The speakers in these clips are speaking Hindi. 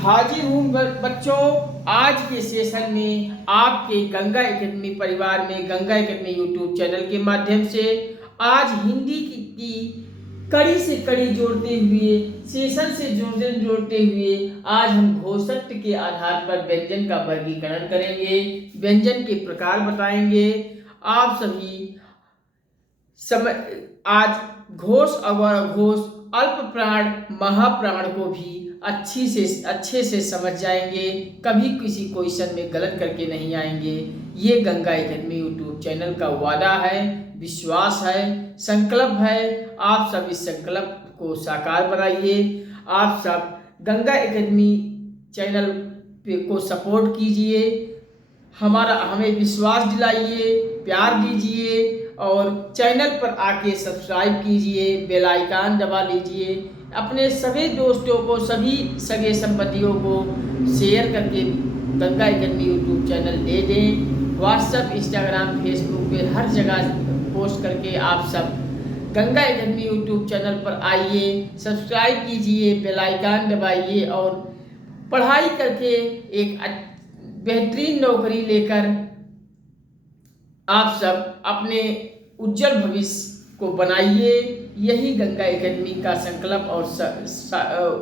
हाजिर हूँ बच्चों आज के सेशन में आपके गंगा एकेडमी परिवार में गंगा एकेडमी यूट्यूब चैनल के माध्यम से आज हिंदी की कड़ी से कड़ी जोड़ते हुए सेशन से जोड़ते हुए आज हम घोषक के आधार पर व्यंजन का वर्गीकरण करेंगे, व्यंजन के प्रकार बताएंगे। आप सभी आज घोष और अघोष अल्प प्राण महाप्राण को भी अच्छे से समझ जाएंगे, कभी किसी क्वेश्चन में गलत करके नहीं आएंगे। ये गंगा एकेडमी यूट्यूब चैनल का वादा है, विश्वास है, संकल्प है। आप सब इस संकल्प को साकार बनाइए। आप सब गंगा एकेडमी चैनल को सपोर्ट कीजिए, हमें विश्वास दिलाइए, प्यार दीजिए और चैनल पर आके सब्सक्राइब कीजिए, बेल आइकन दबा लीजिए। अपने सभी दोस्तों को, सभी सगे संबंधियों को शेयर करके गंगा एकेडमी यूट्यूब चैनल दे दें। व्हाट्सएप, इंस्टाग्राम, फेसबुक पे हर जगह पोस्ट करके आप सब गंगा एकेडमी यूट्यूब चैनल पर आइए, सब्सक्राइब कीजिए, बेल आइकन दबाइए और पढ़ाई करके एक बेहतरीन नौकरी लेकर आप सब अपने उज्जवल भविष्य को बनाइए। यही गंगा एकेडमी का संकल्प और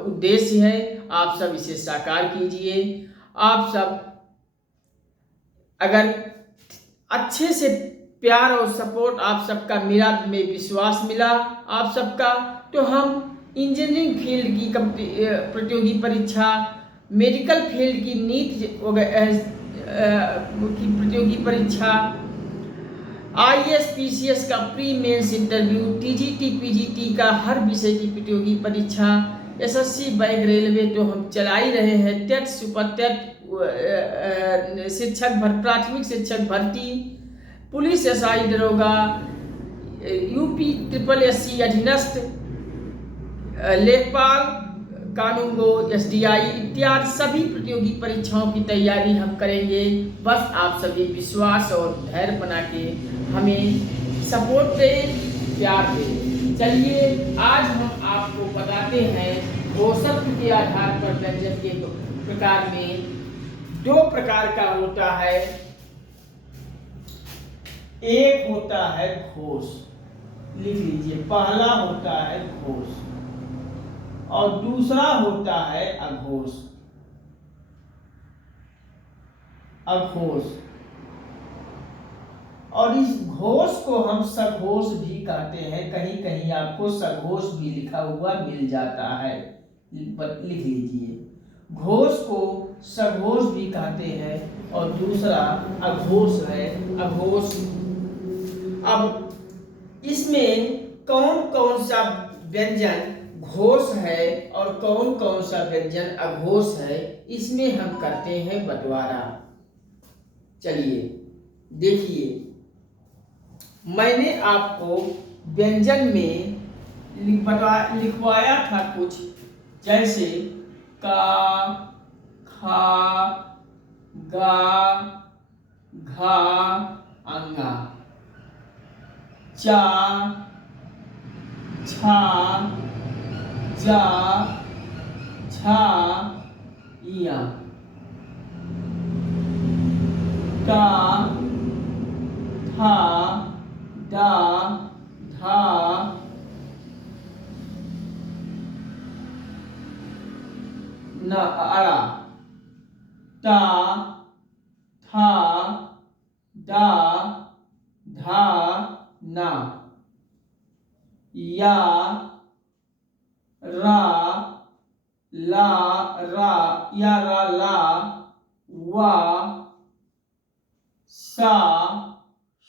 उद्देश्य है। आप सब इसे साकार कीजिए। आप सब अगर अच्छे से प्यार और सपोर्ट आप सबका मेरा में विश्वास मिला आप सबका, तो हम इंजीनियरिंग फील्ड की प्रतियोगी परीक्षा, मेडिकल फील्ड की नीट की प्रतियोगी परीक्षा, IAS PCS का pre mains interview, TGT PGT का हर विषय की प्रतियोगी परीक्षा, SSC बैंक रेलवे तो हम चला ही रहे हैं, टेट सुपर टेट, प्राथमिक शिक्षक भर्ती, पुलिस SI दरोगा, UP SSSC अधीनस्थ, लेखपाल, कानूनगो, SDI इत्यादि सभी प्रतियोगी परीक्षाओं की तैयारी हम करेंगे। बस आप सभी विश्वास और धैर्य बना के हमें सपोर्ट दें, प्यार दें। चलिए आज हम आपको बताते हैं घोषक के आधार पर व्यंजन के प्रकार में दो प्रकार का होता है। एक होता है घोष, लिख लीजिए, पहला होता है घोष और दूसरा होता है अघोष। अघोष और इस घोष को हम सघोष भी कहते हैं। कहीं कहीं आपको सघोष भी लिखा हुआ मिल जाता है, लिख लीजिए। घोष को सघोष भी कहते हैं और दूसरा अघोष है, अघोष। अब इसमें कौन कौन सा व्यंजन घोष है और कौन कौन सा व्यंजन अघोष है, इसमें हम करते हैं बंटवारा। चलिए देखिए, मैंने आपको व्यंजन में लिखवाया था कुछ, जैसे का, खा, गा, घा, अंगा, चा, छा, जा, झा, इया, का, था, दा, धा, ना, अड़ा, ता, था, दा, धा, ना, या, रा, ला, रा, या, रा, ला, वा, सा,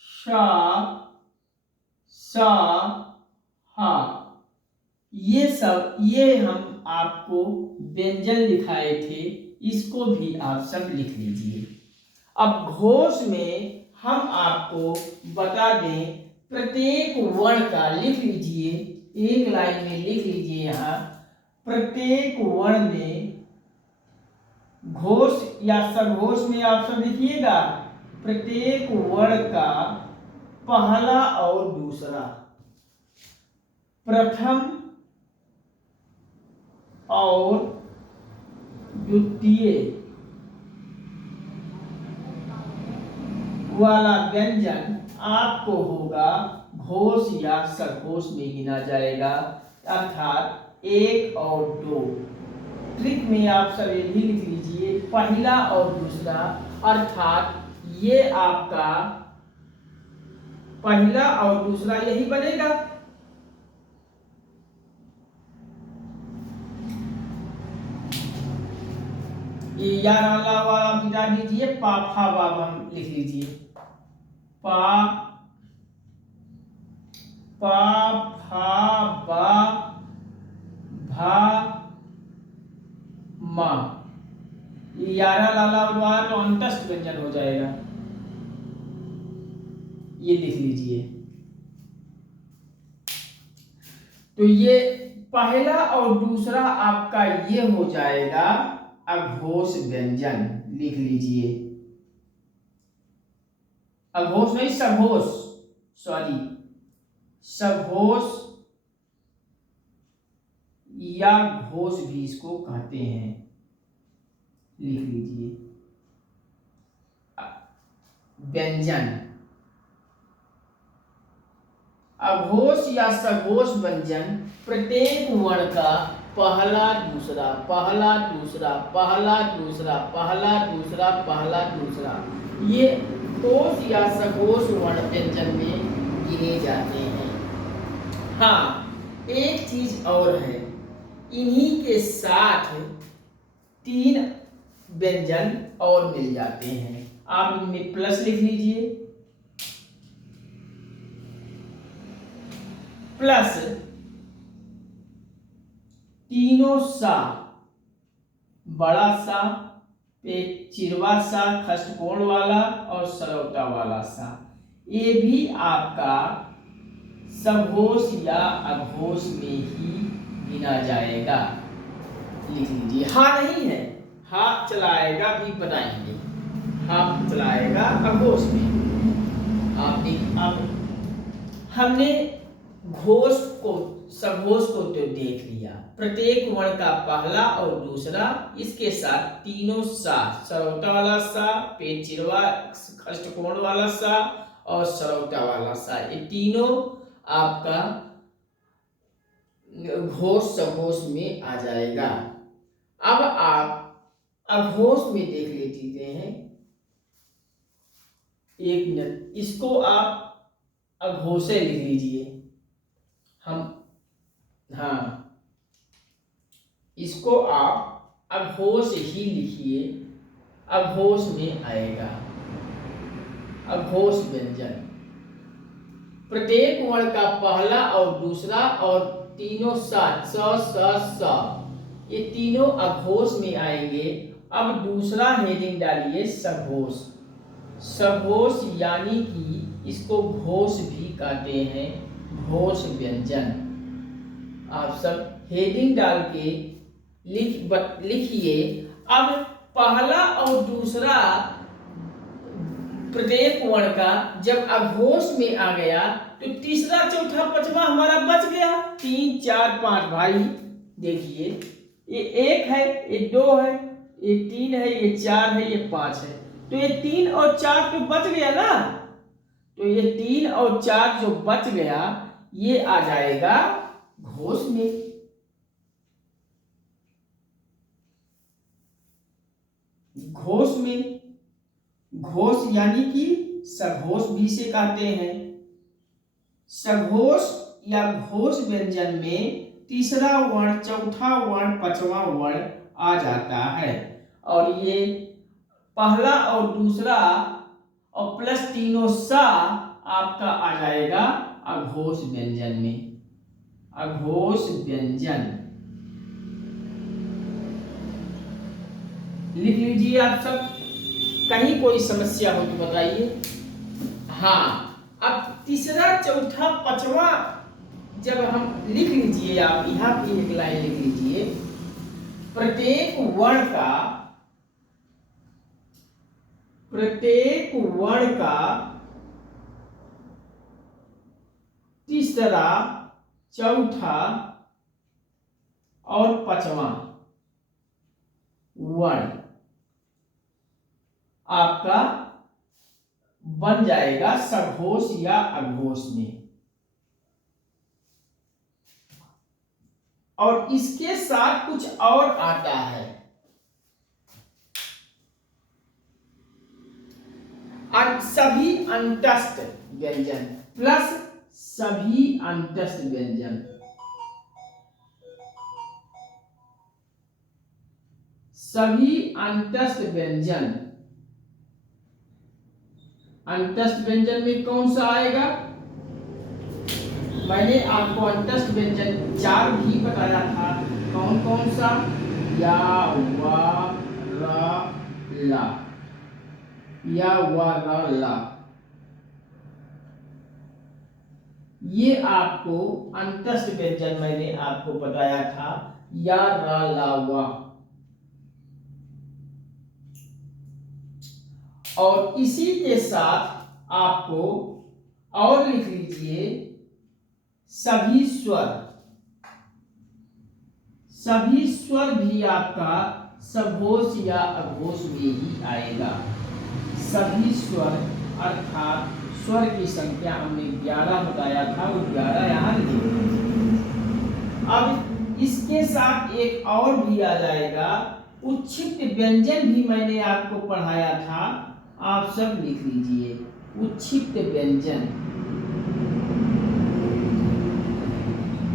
शा, सा, हा। ये हम आपको व्यंजन लिखाए थे, इसको भी आप सब लिख लीजिए। अब घोष में हम आपको बता दें, प्रत्येक वर्ण का लिख लीजिए, एक लाइन में लिख लीजिए। यहाँ प्रत्येक वर्ण में घोष या सघोष में आप सब लिखिएगा, प्रत्येक वर्ण का पहला और दूसरा, प्रथम और द्वितीय वाला व्यंजन आपको होगा घोष या सघोष में गिना जाएगा, अर्थात 1 और 2। ट्रिक में आप सब ये भी लिख लीजिए, पहला और दूसरा, अर्थात ये आपका पहला और दूसरा यही बनेगा। ये यार वाला मिटा दीजिए, पा फा बा हम लिख लीजिए, पा फा बा भा मा। ये 11 लाला वाला तो अंतस्थ व्यंजन हो जाएगा, ये लिख लीजिए। तो ये पहला और दूसरा आपका ये हो जाएगा अघोष व्यंजन, लिख लीजिए। अघोष नहीं, सघोष, सॉरी, सघोष या घोष भी इसको कहते हैं, लिख लीजिए। व्यंजन अघोष या सघोष व्यंजन प्रत्येक वर्ण का पहला दूसरा पहला दूसरा पहला दूसरा पहला दूसरा पहला दूसरा, ये घोष या सघोष वर्ण व्यंजन में गिने जाते हैं। हाँ, एक चीज और है, इन्हीं के साथ 3 व्यंजन और मिल जाते हैं, आप इनमें प्लस लिख लीजिए। प्लस तीनों सा, बड़ा सा, चिरवा सा, खष्टकोण वाला और सरौटा वाला सा, ये भी आपका सघोष या अघोष में ही गिना जाएगा, लिख लीजिए। हाँ नहीं है, हाँ चलाएगा भी बताएंगे, हाँ चलाएगा अघोष में। आप हमने घोष को सघोष को तो देख लिया, प्रत्येक वर्ण का पहला और दूसरा, इसके साथ तीनों सा, सरौटा वाला सा, पेट चिरवा खष्टकोण वाला सा और सरौटा वाला सा, ये तीनों आपका घोष सघोष में आ जाएगा। अब आप अघोष में देख लेते हैं, 1 मिनट, इसको आप अघोषे लिख लीजिए। हम हाँ, इसको आप अघोष ही लिखिए, अघोष में आएगा अघोष व्यंजन। प्रत्येक वर्ण का पहला और दूसरा और तीनों साथ स, ये तीनों अघोष में आएंगे। अब दूसरा हेडिंग डालिए सघोष। सघोष यानी कि इसको घोष भी कहते हैं, घोष व्यंजन। आप सब हेडिंग डाल के लिखिए। अब पहला और दूसरा प्रत्येक वर्ण का जब अघोष में आ गया तो तीसरा चौथा पांचवा हमारा बच गया। 3 4 5 भाई देखिए, ये 1 है, ये 2 है, ये 3 है, ये 4 है, ये 5 है, तो ये 3 और 4 तो बच गया ना। तो ये 3 और 4 जो बच गया ये आ जाएगा घोष में। घोष में, घोष यानी कि सघोष भी से कहते हैं। सघोष या घोष व्यंजन में तीसरा वर्ण, चौथा वर्ण, पांचवा वर्ण आ जाता है और ये पहला और दूसरा और प्लस तीनों सा आपका आ जाएगा अघोष व्यंजन में। अघोष व्यंजन लिख लीजिए आप सब। कहीं कोई समस्या हो तो बताइए। हाँ, अब तीसरा चौथा पांचवा जब हम लिख लीजिए, आप यहां भी एक लाइन लिख लीजिए। प्रत्येक वर्ण का तीसरा, चौथा और पांचवा वर्ण आपका बन जाएगा सघोष या अघोष में। और इसके साथ कुछ और आता है, सभी अंतस्थ व्यंजन प्लस सभी अंतस्थ व्यंजन। सभी अंतस्थ व्यंजन, अंतस्थ व्यंजन में कौन सा आएगा? मैंने आपको अंतस्थ व्यंजन 4 भी बताया था। कौन कौन सा? या, वा, रा, ला। या, वा, रा, ला, ये आपको अंतस्थ व्यंजन मैंने आपको बताया था। या, रा, ला, वा। और इसी के साथ आपको और लिख लीजिए सभी स्वर। सभी स्वर भी आपका सघोष या अघोष में ही आएगा। सभी स्वर अर्थात स्वर की संख्या हमने 11 बताया था, वो 11 यहाँ लिखे। अब इसके साथ एक और भी आ जाएगा, उच्छिष्ट व्यंजन भी मैंने आपको पढ़ाया था, आप सब लिख लीजिए। उच्छिष्ट व्यंजन,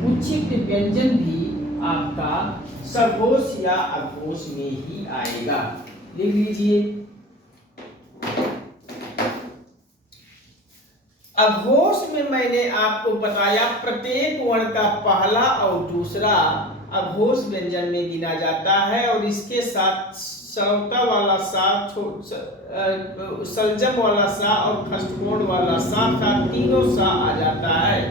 उच्छिष्ट व्यंजन भी आपका सघोष या अघोष में ही आएगा, लिख लीजिए। अघोष में मैंने आपको बताया प्रत्येक वर्ण का पहला और दूसरा अघोष व्यंजन में गिना जाता है, और इसके साथ सरलता वाला सा, सलजम वाला सा और खष्टकोण वाला सा का तीनों सा आ जाता है।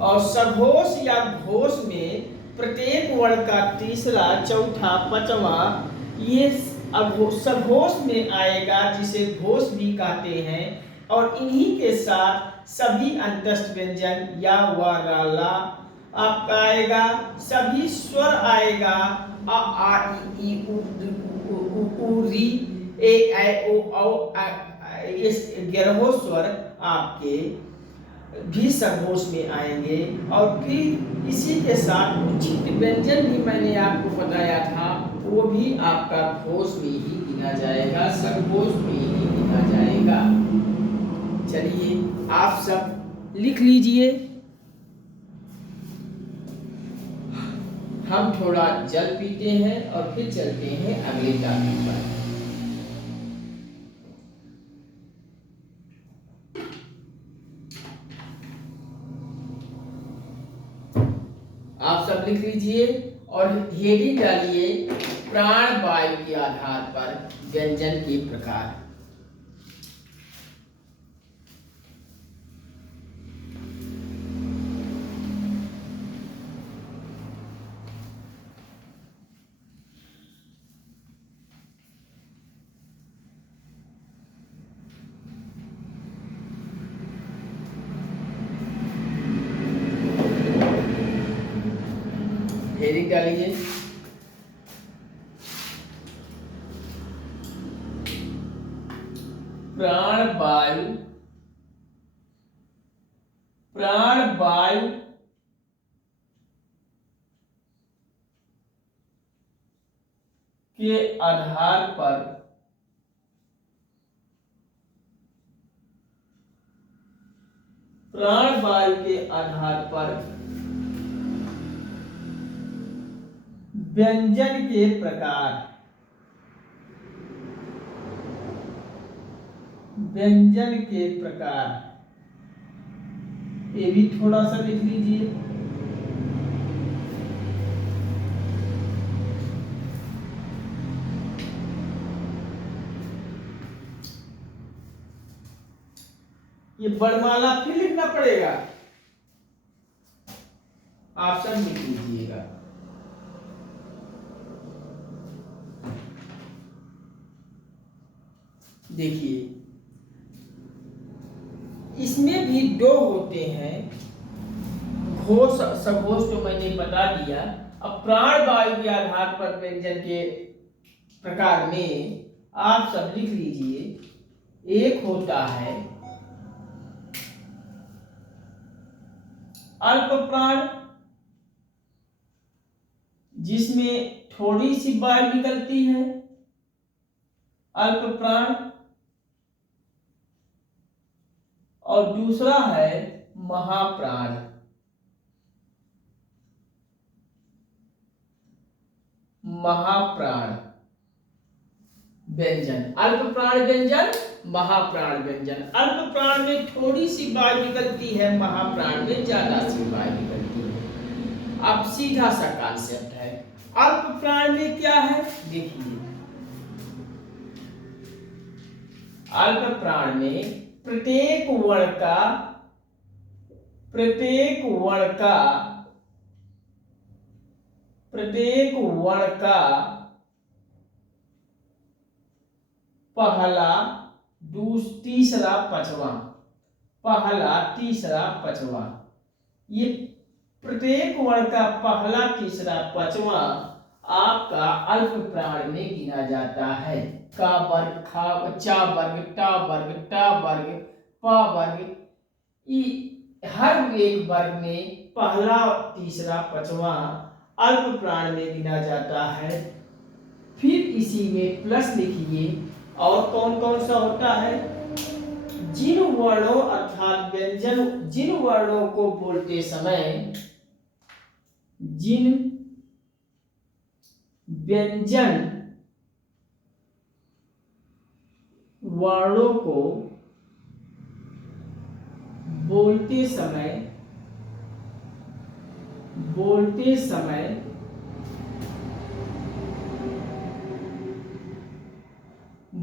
और सघोष या घोष में प्रत्येक वर्ण का तीसरा, चौथा, पांचवा ये सघोष में आएगा, जिसे घोष भी कहते हैं। और इन्हीं के साथ सभी अंतस्थ व्यंजन या, वा, रा, ला आपका आएगा। सभी स्वर आएगा अ, आ, इ, उ, री, ए, ऐ, ओ, औ, इस 11 स्वर आपके भी सघोष में आएंगे। और फिर इसी के साथ उच्छिष्ट व्यंजन भी मैंने आपको बताया था, वो भी आपका घोष में ही गिना जाएगा, सघोष में ही गिना जाएगा। चलिए आप सब लिख लीजिए। हम थोड़ा जल पीते हैं और फिर चलते हैं अगले टॉपिक पर। आप सब लिख लीजिए और हेडिंग डालिए प्राण वायु के आधार पर व्यंजन के प्रकार। हेडिंग डालिए प्राण वायु, प्राण वायु के आधार पर प्राण वायु के आधार पर व्यंजन के प्रकार। व्यंजन के प्रकार ये भी थोड़ा सा लिख लीजिए। ये वर्णमाला फिर लिखना पड़ेगा, आप सब लिख लीजिएगा। देखिए इसमें भी 2 होते हैं, घोष सघोष तो मैंने बता दिया। अब प्राण वायु के आधार पर व्यंजन के प्रकार में आप सब लिख लीजिए। एक होता है अल्प प्राण, जिसमें थोड़ी सी वायु निकलती है, अल्प प्राण। और दूसरा है महाप्राण। महाप्राण व्यंजन, अल्प प्राण व्यंजन, महाप्राण व्यंजन। अल्प प्राण में थोड़ी सी वायु निकलती है, महाप्राण में ज्यादा सी वायु निकलती है। अब सीधा सा कॉन्सेप्ट है। अल्प प्राण में क्या है देखिए, अल्प प्राण में प्रत्येक वर्ण का पहला, तीसरा, पांचवा, पहला, तीसरा, पांचवा, ये प्रत्येक वर्ण का पहला, तीसरा, पांचवा आपका अल्प प्राण में गिना जाता है। का वर्ग, खा, चा वर्ग, टा वर्ग, टा वर्ग, पा वर्ग, हर एक वर्ग में पहला, तीसरा, पांचवा अल्प प्राण में गिना जाता है। फिर इसी में प्लस लिखिए। और कौन कौन सा होता है? जिन वर्णों अर्थात व्यंजन, जिन वर्णों को बोलते समय, जिन व्यंजन वर्णों को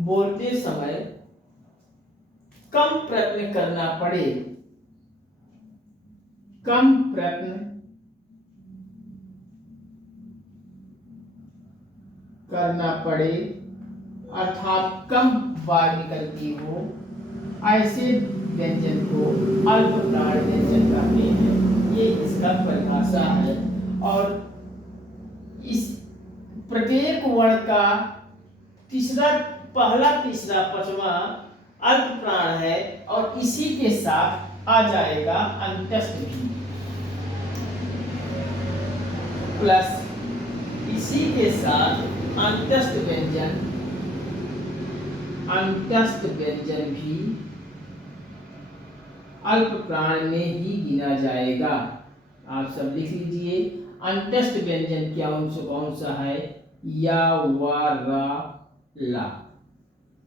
बोलते समय कम प्रयत्न करना पड़े, कम प्रयत्न करना पड़े अर्थात कम वायु निकलती हो, ऐसे व्यंजन को अल्प प्राण व्यंजन कहते हैं। ये इसका परिभाषा है। और इस प्रत्येक वर्ण का तीसरा, पहला, तीसरा, पांचवा अल्प प्राण है। और इसी के साथ आ जाएगा अंतस्थ भी, प्लस इसी के साथ अंतस्थ व्यंजन भी अल्प प्राण में ही गिना जाएगा। आप सब लिख लीजिए। अंतस्थ व्यंजन क्या कौन सा है? या, वा, रा, ला।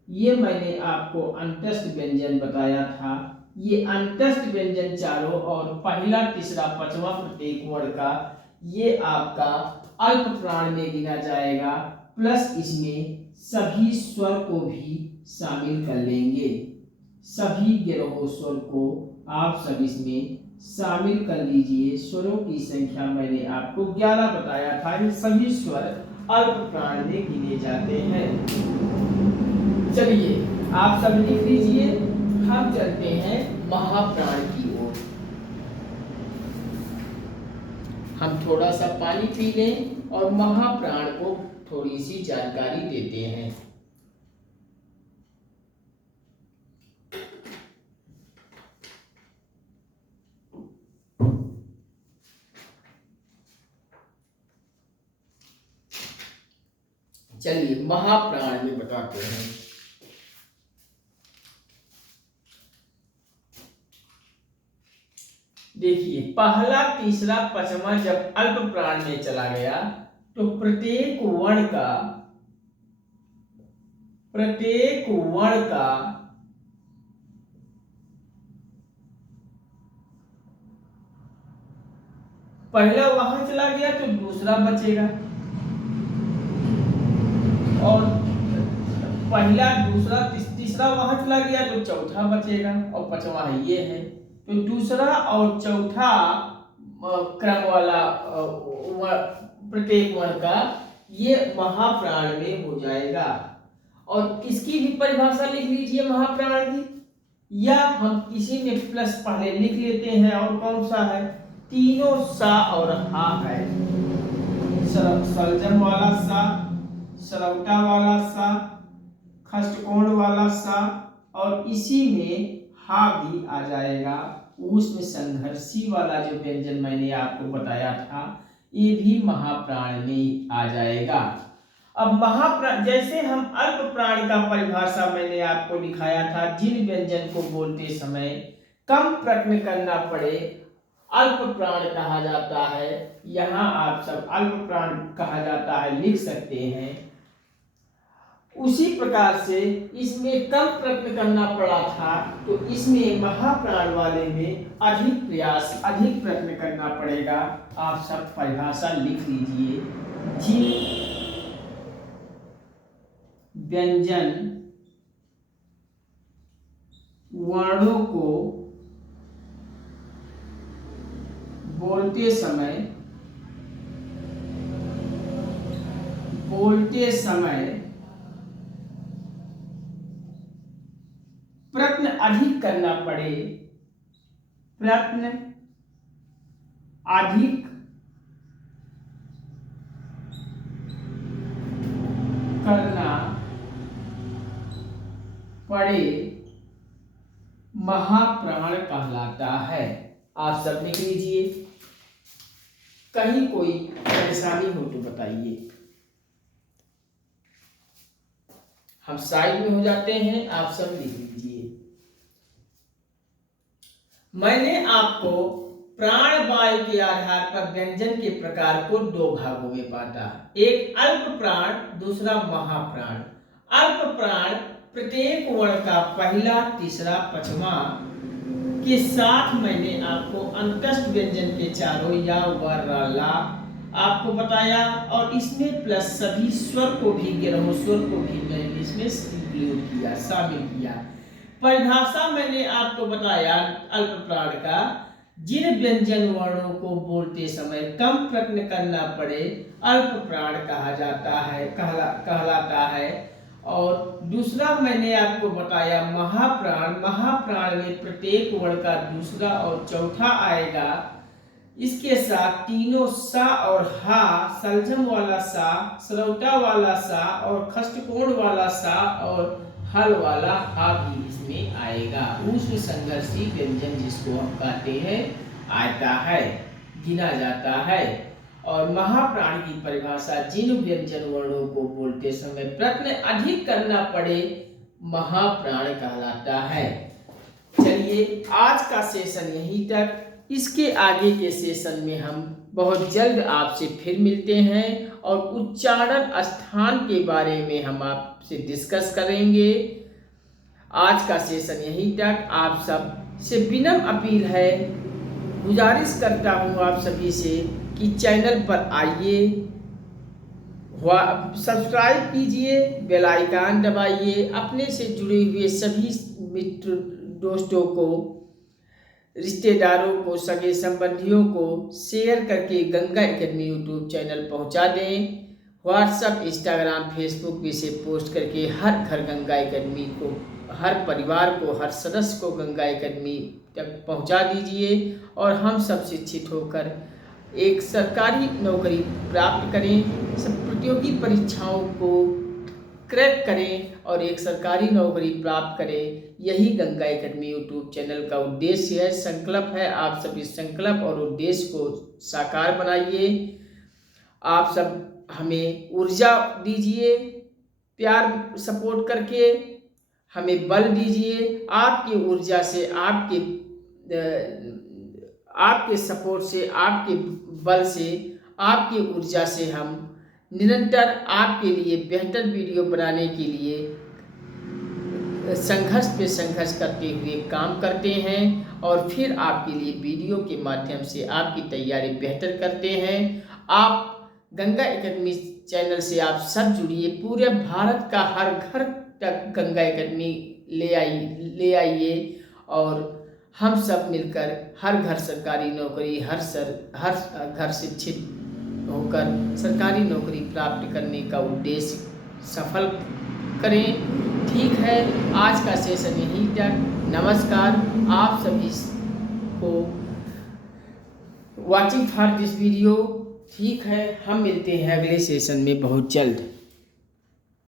ये मैंने आपको अंतस्थ व्यंजन बताया था। ये अंतस्थ व्यंजन चारों और पहला, तीसरा, पांचवा प्रत्येक वर्ण का ये आपका अल्प प्राण में गिना जाएगा। प्लस इसमें सभी स्वर को भी शामिल कर लेंगे। सभी 11 स्वर को आप सब इसमें शामिल कर लीजिए। स्वरों की संख्या मैंने आपको 11 बताया था। ये सभी स्वर अल्प प्राण में गिने जाते हैं। चलिए आप सब लिख लीजिए। हम चलते हैं महाप्राण की ओर। हम थोड़ा सा पानी पी लें और महाप्राण को थोड़ी सी जानकारी देते हैं। चलिए महाप्राण में बताते हैं। देखिए पहला, तीसरा, पांचवा जब अल्प प्राण में चला गया तो प्रत्येक वर्ण का पहला वहां चला गया तो दूसरा बचेगा, और पहला, दूसरा, तीसरा वहां चला गया तो चौथा बचेगा, और पांचवा ये है। तो दूसरा और चौथा क्रम वाला प्रत्येक वर्ण का ये महाप्राण में हो जाएगा। और इसकी भी परिभाषा लिख लीजिए महाप्राण की, या हम इसी में प्लस पहले लिख लेते हैं। और कौन सा है? तीनों सा और हा है। सलजम वाला सा, सरौटा वाला सा, खष्टकोण वाला सा, और इसी में हा भी आ जाएगा। ऊष्म संघर्षी वाला जो व्यंजन मैंने आपको बताया था, ये भी महाप्राण में आ जाएगा। अब महाप्राण, जैसे हम अल्प प्राण का परिभाषा मैंने आपको दिखाया था, जिन व्यंजन को बोलते समय कम प्रयत्न करना पड़े अल्प प्राण कहा जाता है। यहाँ आप सब अल्प प्राण कहा जाता है लिख सकते हैं। उसी प्रकार से इसमें कम प्रयत्न करना पड़ा था, तो इसमें महाप्राण वाले में अधिक प्रयास, अधिक प्रयत्न करना पड़ेगा। आप सब परिभाषा लिख लीजिए। जिन व्यंजन वर्णों को बोलते समय प्रयत्न अधिक करना पड़े, प्रयत्न अधिक करना पड़े महाप्राण कहलाता है। आप सब लिख लीजिए। कहीं कोई परेशानी हो तो बताइए। हम साइड में हो जाते हैं, आप सब लिख लीजिए। मैंने आपको प्राणवायु के आधार पर व्यंजन के प्रकार को दो भागों में बांटा, एक अल्प प्राण, दूसरा महाप्राण। अल्प प्राण प्रत्येक वर्ण का पहला, तीसरा, पांचवा के साथ मैंने आपको अंतस्थ व्यंजन के चारों या वर ला आपको बताया, और इसमें प्लस सभी स्वर को भी, 11 स्वर को भी मैंने इसमें इंक्लूड किया, शामिल किया। परिभाषा मैंने आपको बताया अल्प प्राण का, जिन व्यंजन वर्णों को बोलते समय कम प्रयत्न करना पड़े अल्प प्राण कहा जाता है, कहलाता है। और दूसरा मैंने आपको बताया महाप्राण। महाप्राण में प्रत्येक वर्ण का दूसरा और चौथा आएगा। इसके साथ तीनों सा और हा, सलजम वाला सा, सरौटा वाला सा, और खष्टकोण वाला सा, और हल वाला हा भी इसमें आएगा। ऊष्म संघर्षी व्यंजन जिसको हम कहते हैं आता है, गिना जाता है। और महाप्राण की परिभाषा, जिन व्यंजन वर्णों को बोलते समय प्रयत्न अधिक करना पड़े महाप्राण कहलाता है। चलिए आज का सेशन यहीं तक। इसके आगे के सेशन में हम बहुत जल्द आपसे फिर मिलते हैं और उच्चारण स्थान के बारे में हम आपसे डिस्कस करेंगे। आज का सेशन यहीं तक। आप सब से विनम्र अपील है, गुजारिश करता हूँ आप सभी से कि चैनल पर आइए, सब्सक्राइब कीजिए, बेल आइकन दबाइए, अपने से जुड़े हुए सभी मित्र दोस्तों को, रिश्तेदारों को, सगे संबंधियों को शेयर करके गंगा एकेडमी यूट्यूब चैनल पहुंचा दें। व्हाट्सएप, इंस्टाग्राम, फेसबुक पे से पोस्ट करके हर घर गंगा एकेडमी को, हर परिवार को, हर सदस्य को गंगा एकेडमी तक पहुंचा दीजिए और हम सब शिक्षित होकर एक सरकारी नौकरी प्राप्त करें, सब प्रतियोगी परीक्षाओं को क्रैक करें और एक सरकारी नौकरी प्राप्त करें। यही गंगा एकेडमी यूट्यूब चैनल का उद्देश्य है, संकल्प है। आप सब इस संकल्प और उद्देश्य को साकार बनाइए। आप सब हमें ऊर्जा दीजिए, प्यार सपोर्ट करके हमें बल दीजिए। आपकी ऊर्जा से, आपके सपोर्ट से, आपके बल से, आपकी ऊर्जा से हम निरंतर आपके लिए बेहतर वीडियो बनाने के लिए संघर्ष पे संघर्ष करते हुए काम करते हैं और फिर आपके लिए वीडियो के माध्यम से आपकी तैयारी बेहतर करते हैं। आप गंगा एकेडमी चैनल से आप सब जुड़िए, पूरे भारत का हर घर तक गंगा एकेडमी ले आइए और हम सब मिलकर हर घर सरकारी नौकरी, हर घर शिक्षित होकर सरकारी नौकरी प्राप्त करने का उद्देश्य सफल करें। ठीक है, आज का सेशन यहीं तक। नमस्कार। आप सभी को वॉचिंग फॉर दिस वीडियो। ठीक है, हम मिलते हैं अगले सेशन में बहुत जल्द।